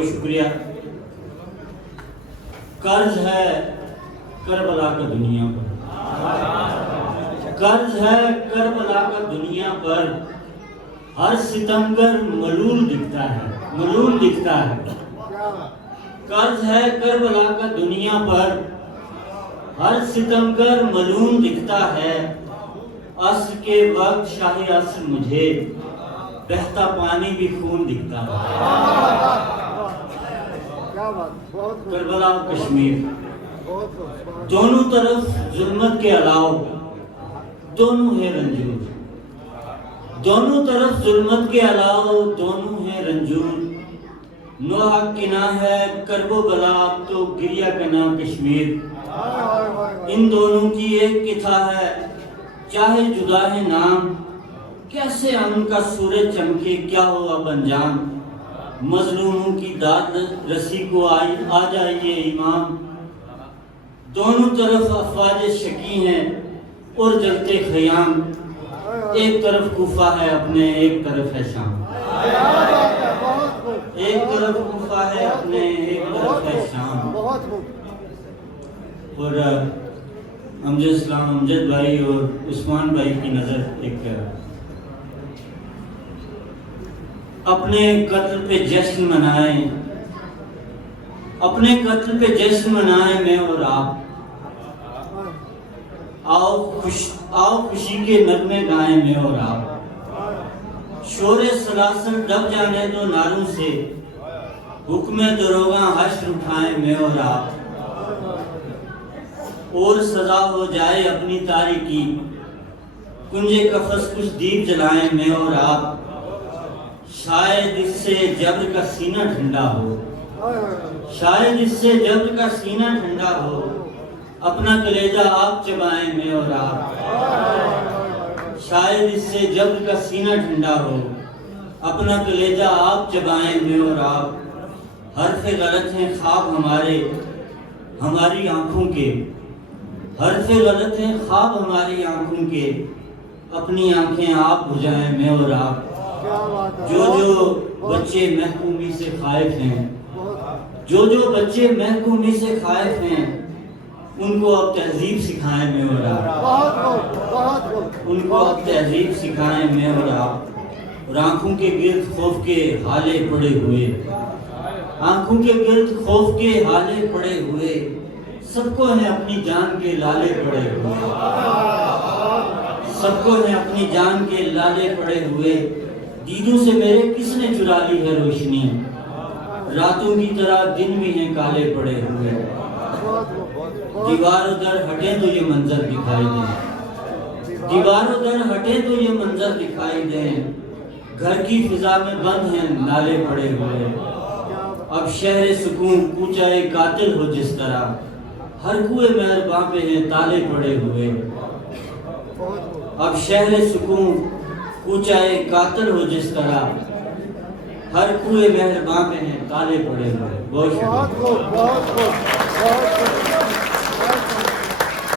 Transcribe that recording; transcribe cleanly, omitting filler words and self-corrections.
بہت شکریہ۔ قرض ہے کربلا کا دنیا پر، قرض ہے کربلا کا دنیا پر، ہر ستمگر ملول دکھتا ہے، ملول دکھتا ہے۔ قرض ہے کربلا کا دنیا پر، ہر ستمگر ملول دکھتا ہے۔ عصر کے وقت شاہ عصر مجھے بہتا پانی بھی خون دکھتا ہے۔ کربلا و کشمیر، دونوں طرف ظلمت کے علاوہ دونوں ہیں رنجور، دونوں طرف ظلمت کے علاوہ دونوں ہیں رنجور۔ نوحہ کی نہ ہے کرب و بلا، اب تو گریہ کا نام کشمیر۔ ان دونوں کی ایک کتھا ہے چاہے جدا ہے نام، کیسے ان کا سورج چمکے کیا ہو اب انجام۔ مظلوموں کی داد رسی کو آ جائیے امام، دونوں طرف افواج شکی ہیں اور جلتے خیام۔ ایک طرف کوفہ ہے اپنے، ایک طرف ہے شام، ایک طرف کوفہ ہے اپنے، ایک طرف ہے شام۔ اور امجد اسلام امجد بھائی اور عثمان بھائی کی نظر ایک اپنے قتل پہ جشن منائیں، اپنے قتل پہ جشن منائیں میں اور آپ۔ آؤ خوشی کے نغمے گائیں میں اور آپ۔ شور سلاسل دب جانے دو ناروں سے، حکم دروغاں حشر اٹھائیں میں اور آپ۔ اور سزا ہو جائے اپنی تاریکی، کنجے قفس کچھ دیپ جلائیں میں اور آپ۔ شاید اس سے جبر کا سینہ ٹھنڈا ہو، شاید اس سے جبر کا سینہ ٹھنڈا ہو، اپنا کلیجہ آپ چبائیں میں اور آپ۔ شاید اس سے جبر کا سینہ ٹھنڈا ہو، اپنا کلیجہ آپ چبائیں میں اور آپ۔ حرف غلط ہیں خواب ہمارے ہماری آنکھوں کے، حرف غلط ہیں خواب ہماری آنکھوں کے، اپنی آنکھیں آپ بجھائیں میں اور آپ۔ جو بچے محکومی سے خائف ہیں، جو بچے محکومی سے خائف ہیں، ان کو اب تہذیب سکھائیں میں اور آپ، ان کو اب تہذیب سکھائیں میں اور آپ۔ اور آنکھوں کے گرد خوف کے ہالے پڑے ہوئے، آنکھوں کے گرد خوف کے ہالے پڑے ہوئے، سب کو ہیں اپنی جان کے لالے پڑے ہوئے، سب کو ہیں اپنی جان کے لالے پڑے ہوئے۔ دیدوں سے میرے کس نے چرا لی ہے روشنی، راتوں کی طرح دن بھی ہیں کالے پڑے ہوئے۔ دیوار و در ہٹیں تو یہ منظر دکھائی دیں، دیوار و در ہٹیں تو یہ منظر دکھائی دیں، گھر کی فضا میں بند ہیں نالے پڑے ہوئے۔ اب شہر سکون کوچہ قاتل ہو جس طرح، ہر کوئے مہرباں پہ ہیں تالے پڑے ہوئے۔ اب شہر سکون کوچہ قاتل ہو جس طرح، ہر کوئے مہرباں پہ ہیں تالے پڑے ہوئے۔ بہت شکریہ۔